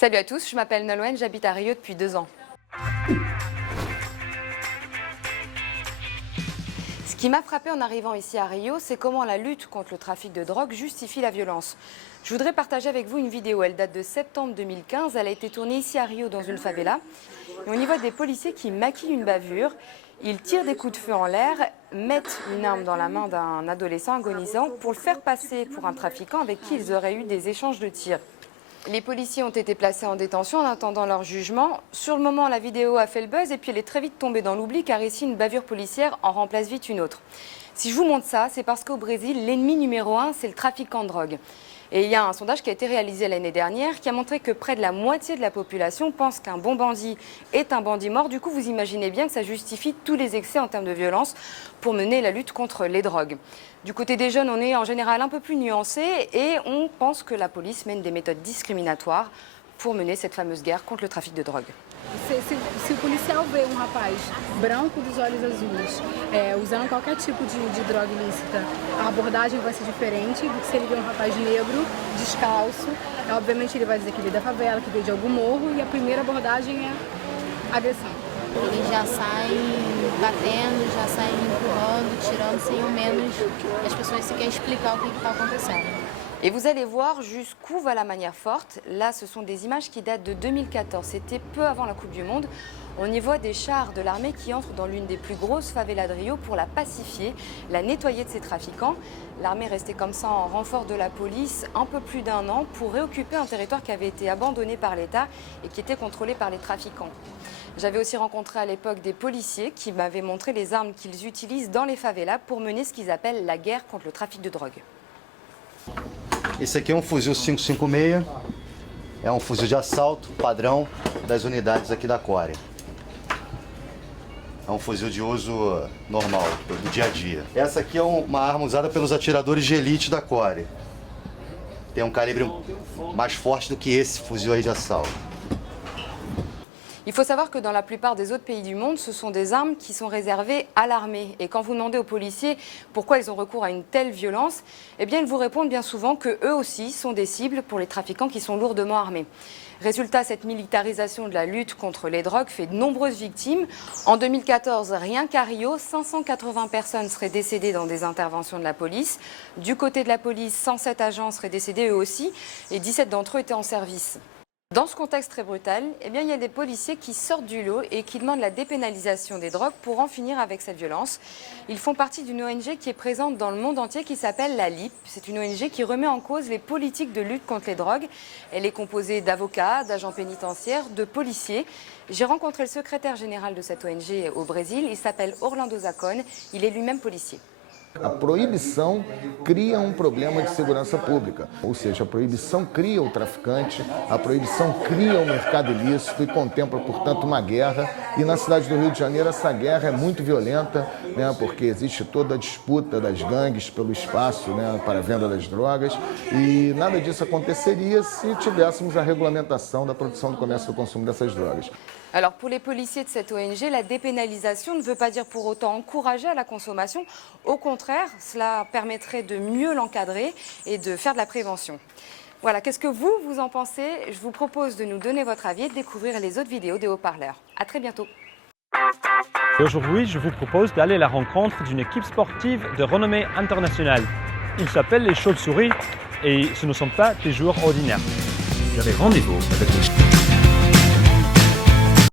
Salut à tous, je m'appelle Nolwenn, j'habite à Rio depuis 2 ans. Ce qui m'a frappé en arrivant ici à Rio, c'est comment la lutte contre le trafic de drogue justifie la violence. Je voudrais partager avec vous une vidéo, elle date de septembre 2015, elle a été tournée ici à Rio dans une favela. Et on y voit des policiers qui maquillent une bavure, ils tirent des coups de feu en l'air, mettent une arme dans la main d'un adolescent agonisant pour le faire passer pour un trafiquant avec qui ils auraient eu des échanges de tirs. Les policiers ont été placés en détention en attendant leur jugement. Sur le moment, la vidéo a fait le buzz et puis elle est très vite tombée dans l'oubli car ici, une bavure policière en remplace vite une autre. Si je vous montre ça, c'est parce qu'au Brésil, l'ennemi numéro 1, c'est le trafiquant de drogue. Et il y a un sondage qui a été réalisé l'année dernière qui a montré que près de la moitié de la population pense qu'un bon bandit est un bandit mort. Du coup, vous imaginez bien que ça justifie tous les excès en termes de violence pour mener la lutte contre les drogues. Du côté des jeunes, on est en général un peu plus nuancé et on pense que la police mène des méthodes discriminatoires pour mener cette fameuse guerre contre le trafic de drogue. Se o policial vê rapaz branco dos olhos azuis usando qualquer tipo de droga ilícita, a abordagem vai ser diferente do que se ele vê rapaz negro, descalço. Obviamente ele vai dizer que veio da favela, que veio de algum morro e a primeira abordagem é agressão. Eles já saem batendo, já saem empurrando, tirando sem ao menos as pessoas sequer explicar o que está acontecendo. Et vous allez voir jusqu'où va la manière forte. Là, ce sont des images qui datent de 2014. C'était peu avant la Coupe du Monde. On y voit des chars de l'armée qui entrent dans l'une des plus grosses favelas de Rio pour la pacifier, la nettoyer de ses trafiquants. L'armée restait comme ça en renfort de la police un peu plus d'1 an pour réoccuper un territoire qui avait été abandonné par l'État et qui était contrôlé par les trafiquants. J'avais aussi rencontré à l'époque des policiers qui m'avaient montré les armes qu'ils utilisent dans les favelas pour mener ce qu'ils appellent la guerre contre le trafic de drogue. Esse aqui é fuzil 556, é fuzil de assalto padrão das unidades aqui da Core. É fuzil de uso normal, do dia a dia. Essa aqui é uma arma usada pelos atiradores de elite da Core. Tem calibre mais forte do que esse fuzil aí de assalto. Il faut savoir que dans la plupart des autres pays du monde, ce sont des armes qui sont réservées à l'armée. Et quand vous demandez aux policiers pourquoi ils ont recours à une telle violence, eh bien ils vous répondent bien souvent qu'eux aussi sont des cibles pour les trafiquants qui sont lourdement armés. Résultat, cette militarisation de la lutte contre les drogues fait de nombreuses victimes. En 2014, rien qu'à Rio, 580 personnes seraient décédées dans des interventions de la police. Du côté de la police, 107 agents seraient décédés eux aussi et 17 d'entre eux étaient en service. Dans ce contexte très brutal, eh bien, il y a des policiers qui sortent du lot et qui demandent la dépénalisation des drogues pour en finir avec cette violence. Ils font partie d'une ONG qui est présente dans le monde entier qui s'appelle la LIP. C'est une ONG qui remet en cause les politiques de lutte contre les drogues. Elle est composée d'avocats, d'agents pénitentiaires, de policiers. J'ai rencontré le secrétaire général de cette ONG au Brésil. Il s'appelle Orlando Zacone. Il est lui-même policier. A proibição cria problema de segurança pública, ou seja, a proibição cria o traficante, a proibição cria o mercado ilícito e contempla, portanto, uma guerra. E na cidade do Rio de Janeiro essa guerra é muito violenta, né, porque existe toda a disputa das gangues pelo espaço, né, para a venda das drogas e nada disso aconteceria se tivéssemos a regulamentação da produção, do comércio e do consumo dessas drogas. Alors pour les policiers de cette ONG, la dépénalisation ne veut pas dire pour autant encourager à la consommation. Au contraire, cela permettrait de mieux l'encadrer et de faire de la prévention. Voilà, qu'est-ce que vous en pensez? Je vous propose de nous donner votre avis et de découvrir les autres vidéos des haut-parleurs. À très bientôt. Aujourd'hui, je vous propose d'aller à la rencontre d'une équipe sportive de renommée internationale. Ils s'appellent les Chauves-souris et ce ne sont pas des joueurs ordinaires. J'avais rendez-vous avec les